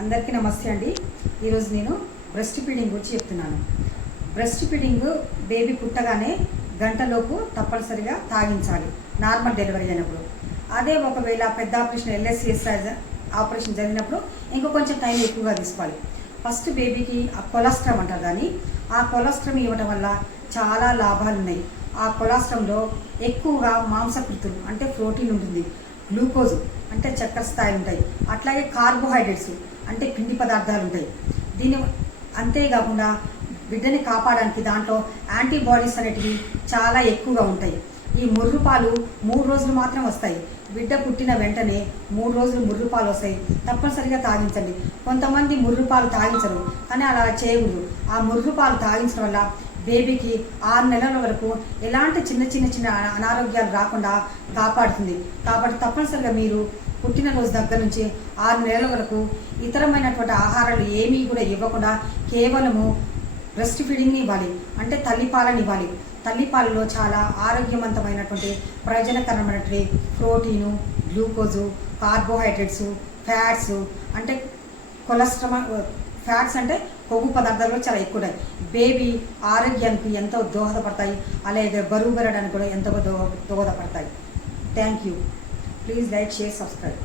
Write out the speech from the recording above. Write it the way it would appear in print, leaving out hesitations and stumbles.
అందరికీ నమస్తే అండి. ఈరోజు నేను బ్రెస్ట్ ఫీడింగ్ గురించి చెప్తున్నాను. బ్రెస్ట్ ఫీడింగ్ బేబీ పుట్టగానే గంటలోపు తప్పనిసరిగా తాగించాలి నార్మల్ డెలివరీ అయినప్పుడు. అదే ఒకవేళ పెద్ద ఆపరేషన్ LSCS ఆపరేషన్ జరిగినప్పుడు ఇంకో కొంచెం టైం ఎక్కువగా తీసుకోవాలి. ఫస్ట్ బేబీకి ఆ కొలెస్ట్రామ్ అంటారు, కానీ ఆ కొలెస్ట్రామ్ ఇవ్వడం వల్ల చాలా లాభాలు ఉన్నాయి. ఆ కొలెస్ట్రామ్లో ఎక్కువగా మాంసకృతులు అంటే ప్రోటీన్ ఉంటుంది, గ్లూకోజ్ అంటే చక్కెర స్థాయిలు ఉంటాయి, అట్లాగే కార్బోహైడ్రేట్స్ అంటే పిండి పదార్థాలు ఉంటాయి. దీని అంతేకాకుండా బిడ్డని కాపాడడానికి దాంట్లో యాంటీబాడీస్ అనేటివి చాలా ఎక్కువగా ఉంటాయి. ఈ ముర్రుపాలు 3 రోజులు మాత్రం వస్తాయి. బిడ్డ పుట్టిన వెంటనే 3 రోజులు ముర్రుపాలు వస్తాయి. తప్పనిసరిగా తాగించండి. కొంతమంది ముర్రుపాలు తాగించరు, కానీ అలా చేయకూడదు. ఆ ముర్రుపాలు తాగించడం వల్ల బేబీకి 6 నెలల వరకు ఎలాంటి చిన్న అనారోగ్యాలు రాకుండా కాపాడుతుంది. కాబట్టి తప్పనిసరిగా మీరు పుట్టినరోజు దగ్గర నుంచి 6 నెలల వరకు ఇతరమైనటువంటి ఆహారాలు ఏమీ కూడా ఇవ్వకుండా కేవలము బ్రెస్ట్ ఫీడింగ్ని ఇవ్వాలి, అంటే తల్లిపాలని ఇవ్వాలి. తల్లిపాలలో చాలా ఆరోగ్యవంతమైనటువంటి ప్రయోజనకరమైనటువంటి ప్రోటీను, గ్లూకోజు, కార్బోహైడ్రేట్స్, ఫ్యాట్స్ అంటే కొలెస్ట్రాల్, ఫ్యాట్స్ అంటే కొవ్వు పదార్థాలు చాలా ఎక్కువ ఉంటాయి. బేబీ ఆరోగ్యానికి ఎంతో దోహదపడతాయి, అలాగే బరువు పెరగడానికి కూడా ఎంతో దోహదపడతాయి. Thank you. Please like, share, subscribe.